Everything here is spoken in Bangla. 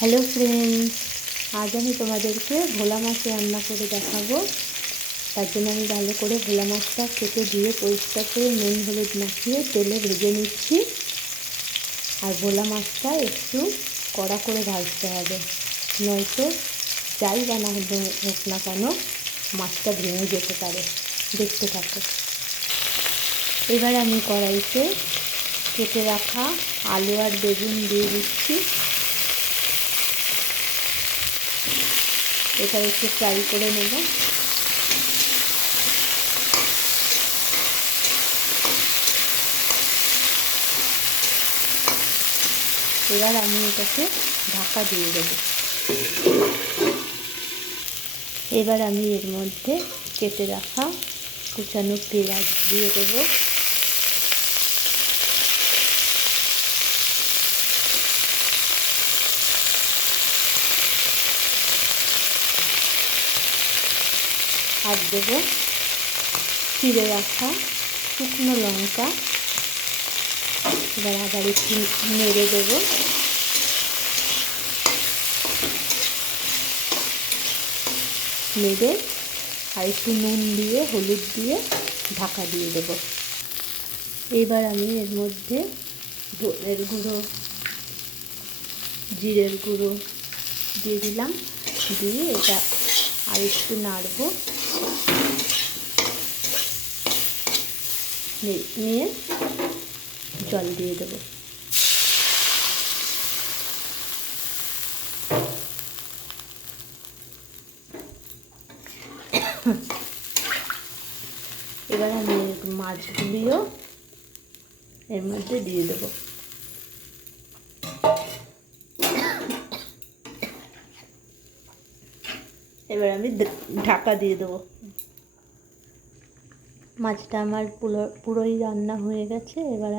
হ্যালো ফ্রেন্ডস, আজ আমি তোমাদেরকে ভোলা মাছ রান্না করে দেখাবো। তার জন্য আমি ভালো করে ভোলা মাছটা কেটে দিয়ে পরিষ্কার করে নুন হলুদ মাখিয়ে তেলে ভেজে নিচ্ছি। আর ভোলা মাছটা একটু কড়া করে ভাজতে হবে, নয়তো যাই রান্না হোক না কেন মাছটা ভেঙে যেতে পারে। দেখতে থাকো। এবার আমি কড়াইতে কেটে রাখা আলু আর বেগুন দিয়ে দিচ্ছি। এটা একটু ফ্রাই করে নেব। এবার আমি এটাকে ঢাকা দিয়ে দেব। এবার আমি এর মধ্যে কেটে রাখা কুচানো পেঁয়াজ দিয়ে দেব। আর দেব চিড়ে রাখা শুকনো লঙ্কা। এবার আবার একটু নেড়ে দেব। নেড়ে আর একটু নুন দিয়ে হলুদ দিয়ে ঢাকা দিয়ে দেব। এবার আমি এর মধ্যে ধনের গুঁড়ো, জিরের গুঁড়ো দিয়ে দিলাম। দিয়ে এটা আর একটু নাড়ব। নিয়ে জল দিয়ে দেবো। এবার আমি মাছগুলিও এর মধ্যে দিয়ে দেবো। এবার আমি ঢাকা দিয়ে দেবো। মাছটা আমার পুরোই রান্না হয়ে গেছে। এবার